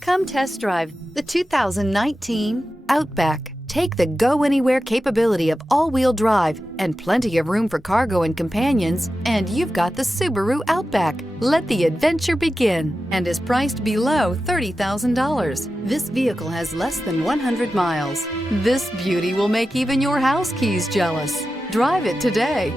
Come test drive the 2019 Outback. Take the go-anywhere capability of all-wheel drive and plenty of room for cargo and companions, and you've got the Subaru Outback. Let the adventure begin, and is priced below $30,000. This vehicle has less than 100 miles. This beauty will make even your house keys jealous. Drive it today.